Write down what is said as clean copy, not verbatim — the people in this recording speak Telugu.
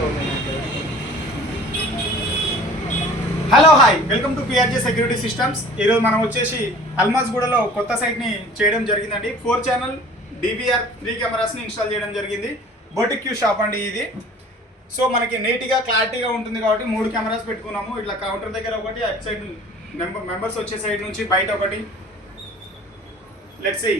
వచ్చి hello hi welcome to PRJ security systems. ఈరోజు మనం వచ్చేసి అల్మాజ్గూడలో కొత్త సైట్ని చేయడం జరిగిందండి. 4 ఛానల్ DVR 3 కెమెరాస్ని ఇన్స్టాల్ చేయడం జరిగింది. బోటిక్యూ షాప్ అండి ఇది. సో మనకి నీట్గా క్లారిటీగా ఉంటుంది కాబట్టి 3 కెమెరాస్ పెట్టుకున్నాము. ఇట్లా కౌంటర్ దగ్గర ఒకటి, అటు సైడ్ మెంబర్స్ వచ్చే సైడ్ నుంచి బయట ఒకటి. Let's see